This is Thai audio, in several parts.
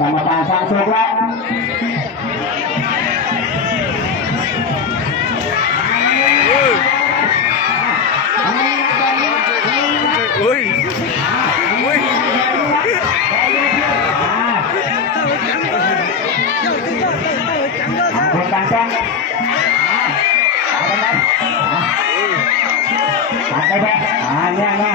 กรรมการฟังสุดแล้วอุ้อุ้ยครับอ่าเนี่ยนะ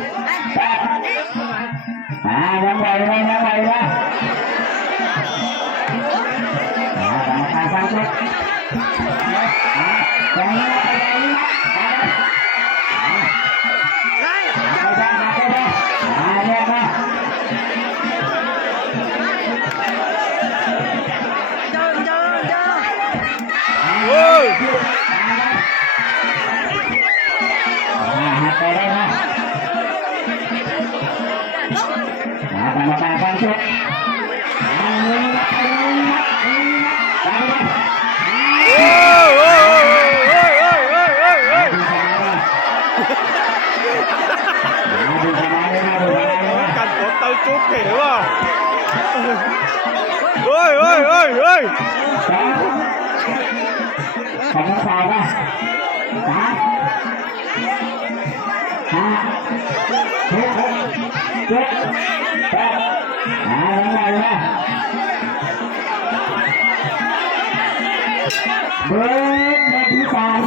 อ่ายังไหวไหมยังไหมาทางทาง chút khỉ quá ôi ôi ôi ôi Sống sao đó Hả? Hả? Chết 没有没有不发